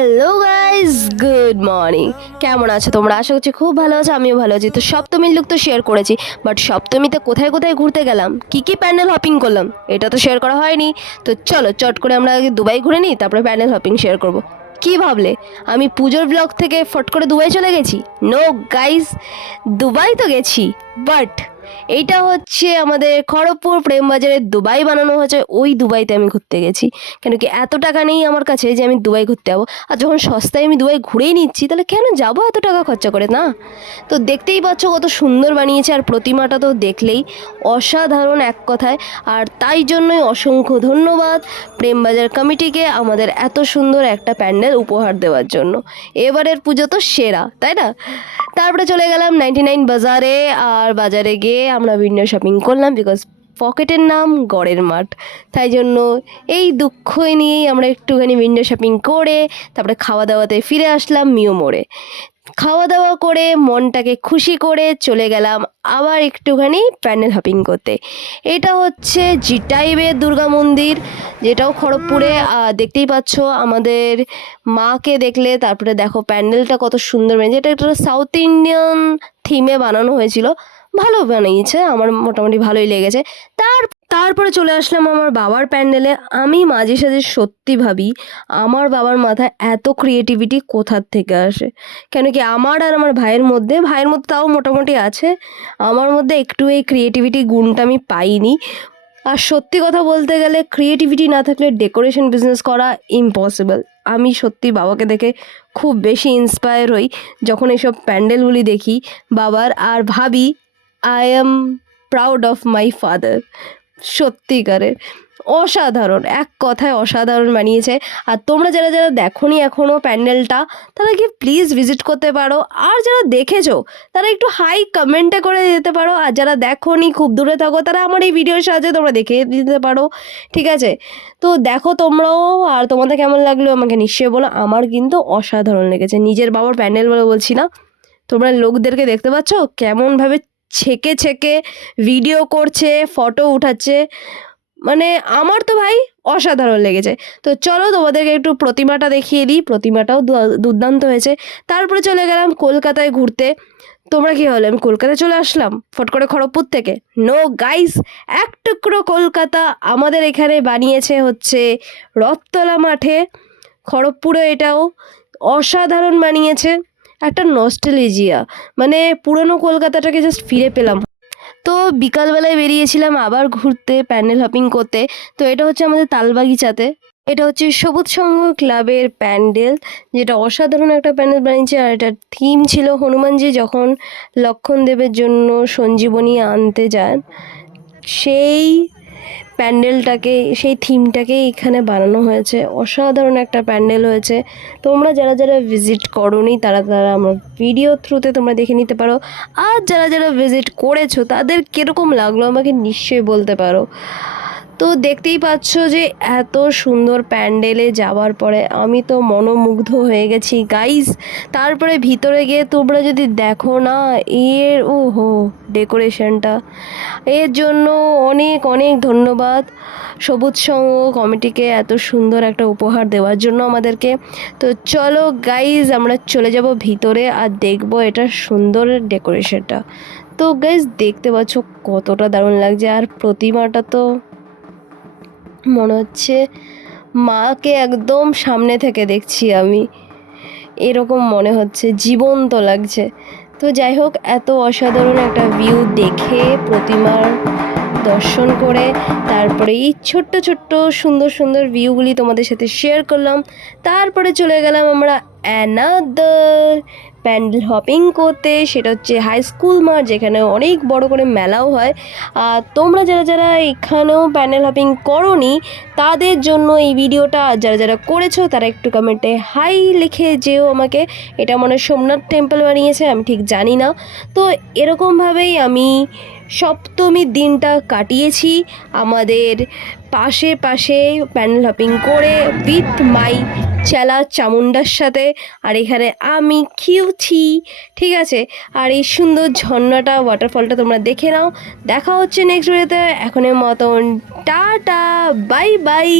Hello guys, good morning. কেমন আছো তোমরা? আশা করছি খুব ভালো আছো, আমিও ভালো আছি। তো সপ্তমীর লুক তো শেয়ার করেছি, বাট সপ্তমীতে কোথায় কোথায় ঘুরতে গেলাম, কি প্যান্ডেল হপিং করলাম, এটা তো শেয়ার করা হয়নি। তো চলো চট করে আমরা আগে দুবাই ঘুরে নিই, তারপরে প্যান্ডেল হপিং শেয়ার করব। কি ভাবলে আমি পুজোর ব্লগ থেকে ফট করে দুবাই চলে গেছি? নো গাইস, দুবাই তো গেছি, বাট এইটা হচ্ছে আমাদের খড়গপুর প্রেমবাজারে দুবাই বানানো হয়েছে, ওই দুবাইতে আমি ঘুরতে গেছি। কেন কি এত টাকা নেই আমার কাছে যে আমি দুবাই ঘুরতে যাবো, আর যখন সস্তায় আমি দুবাই ঘুরেই নিচ্ছি তাহলে কেন যাবো এত টাকা খরচা করে, না? তো দেখতেই পাচ্ছ কত সুন্দর বানিয়েছে, আর প্রতিমাটা তো দেখলেই অসাধারণ এক কথায়। আর তাই জন্যই অসংখ্য ধন্যবাদ প্রেমবাজার কমিটিকে আমাদের এত সুন্দর একটা প্যান্ডেল উপহার দেওয়ার জন্য। এবারের পুজো তো সেরা, তাই না? তারপরে চলে গেলাম 99 বাজারে, আর বাজারে গিয়ে আমরা উইন্ডো শপিং করলাম, বিকজ পকেটের নাম গড়ের মাঠ। তাই জন্য এই দুঃখ নিয়েই আমরা একটুখানি উইন্ডো শপিং করে তারপরে খাওয়া দাওয়াতে ফিরে আসলাম মিও মোড়ে। খাওয়া দাওয়া করে মনটাকে খুশি করে চলে গেলাম আবার একটুখানি প্যান্ডেল হপিং করতে। এটা হচ্ছে জি টাইপের দুর্গা মন্দির, যেটাও খড়গপুরে। দেখতেই পাচ্ছ আমাদের মাকে দেখলে তারপরে দেখো প্যান্ডেলটা কত সুন্দর বানিয়েছে। এটা একটা সাউথ ইন্ডিয়ান থিমে বানানো হয়েছিল, ভালো বানিয়েছে, আমার মোটামুটি ভালোই লেগেছে। তারপরে চলে আসলাম আমার বাবার প্যান্ডেলে। আমি মাঝে সাঝে সত্যি ভাবি আমার বাবার মাথায় এত ক্রিয়েটিভিটি কোথার থেকে আসে। কেন কি আমার আর আমার ভাইয়ের মধ্যে তাও মোটামুটি আছে, আমার মধ্যে একটু এই ক্রিয়েটিভিটি গুণটা আমি পাইনি। আর সত্যি কথা বলতে গেলে ক্রিয়েটিভিটি না থাকলে ডেকোরেশন বিজনেস করা ইম্পসিবল। আমি সত্যি বাবাকে দেখে খুব বেশি ইন্সপায়ার হই যখন এইসব প্যান্ডেলগুলি দেখি বাবার, আর ভাবি I am proud of my father. সত্যিকারের অসাধারণ, এক কথায় অসাধারণ বানিয়েছে। আর তোমরা যারা যারা দেখোনি এখনও প্যান্ডেলটা, তারা কি প্লিজ ভিজিট করতে পারো। আর যারা দেখেছো তারা একটু হাই কমেন্টে করে যেতে পারো, আর যারা দেখোনি খুব দূরে থাকো তারা আমার এই ভিডিওর সাহায্যে তোমরা দেখে দিতে পারো, ঠিক আছে? তো দেখো তোমরাও, আর তোমাদের কেমন লাগলো আমাকে নিশ্চয়ই বলো। আমার কিন্তু অসাধারণ লেগেছে, নিজের বাবার প্যান্ডেল বলে বলছি না। তোমরা লোকদেরকে দেখতে পাচ্ছ কেমনভাবে ছেকে ছেকে ভিডিও করছে, ফটো উঠাচ্ছে, মানে আমার তো ভাই অসাধারণ লেগেছে। তো চলো তোমাদেরকে একটু প্রতিমাটা দেখিয়ে দিই, প্রতিমাটাও দুর্দান্ত হয়েছে। তারপরে চলে গেলাম কলকাতায় ঘুরতে। তোমরা কি হলো, আমি কলকাতায় চলে আসলাম ফট করে খড়গপুর থেকে? নো গাইস, এক টুকরো কলকাতা আমাদের এখানে বানিয়েছে হচ্ছে রথতলা মাঠে, খড়গপুরে। এটাও অসাধারণ বানিয়েছে, একটা নস্টালজিয়া, মানে পুরনো কলকাতাটাকে জাস্ট ফিরে পেলাম। তো বিকালবেলায় বেরিয়েছিলাম আবার ঘুরতে, প্যান্ডেল হপিং করতে। তো এটা হচ্ছে আমাদের তালবাগিচাতে, এটা হচ্ছে সবুজ সংঘ ক্লাবের প্যান্ডেল, যেটা অসাধারণ একটা প্যান্ডেল বানিয়েছে। আর এটার থিম ছিল হনুমানজি যখন লক্ষণদেবের জন্য সঞ্জীবনী আনতে যান, সেই প্যান্ডেলটাকে, সেই থিমটাকে এখানে বানানো হয়েছে। অসাধারণ একটা প্যান্ডেল হয়েছে। তোমরা যারা যারা ভিজিট করোনি তারা তারা আমার ভিডিও থ্রুতে তোমরা দেখে নিতে পারো। আর যারা যারা ভিজিট করেছো তাদের কীরকম লাগলো আমাকে নিশ্চয়ই বলতে পারো। তো দেখতেই পাচ্ছ যে এত সুন্দর প্যান্ডেলে যাওয়ার পরে আমি তো মনোমুগ্ধ হয়ে গেছি গাইস। তারপরে ভিতরে গিয়ে তোমরা যদি দেখো না, এর ওহো ডেকোরেশনটা, এর জন্য অনেক অনেক ধন্যবাদ সবুজ সংঘ কমিটিকে এত সুন্দর একটা উপহার দেওয়ার জন্য আমাদেরকে। তো চলো গাইজ আমরা চলে যাব ভিতরে আর দেখবো এটা সুন্দর ডেকোরেশনটা। তো গাইজ দেখতে পাচ্ছ কতটা দারুণ লাগছে, আর প্রতিমাটা তো মনে হচ্ছে মাকে একদম সামনে থেকে দেখছি আমি, এরকম মনে হচ্ছে, জীবন্ত লাগছে। তো যাই হোক, এত অসাধারণ একটা ভিউ দেখে প্রতিমার দর্শন করে তারপরে এই ছোট্ট ছোট্ট সুন্দর সুন্দর ভিউগুলি তোমাদের সাথে শেয়ার করলাম। তারপরে চলে গেলাম আমরা অ্যানাদার প্যান্ডেল হপিং করতে, সেটা হচ্ছে হাই স্কুল মাঠ, যেখানে অনেক বড় করে মেলাও হয়। আর তোমরা যারা যারা এখানেও প্যান্ডেল হপিং করোনি তাদের জন্য এই ভিডিওটা, আর যারা যারা করেছো তারা একটু কমেন্টে হাই লিখে যেও আমাকে। এটা মনে হয় সোমনাথ টেম্পল বানিয়েছে, আমি ঠিক জানি না। তো এরকমভাবেই আমি সপ্তমীর দিনটা কাটিয়েছি আমাদের পাশে পাশে প্যান্ডেল হপিং করে উইথ মাই চেলা চামুন্ডার সাথে। আর এখানে আমি খেয়েছি, ঠিক আছে? আর এই সুন্দর ঝর্ণাটা, ওয়াটারফলটা তোমরা দেখে নাও। দেখা হচ্ছে নেক্সট ভিডিওতে, এখনের মতন টাটা, বাই বাই।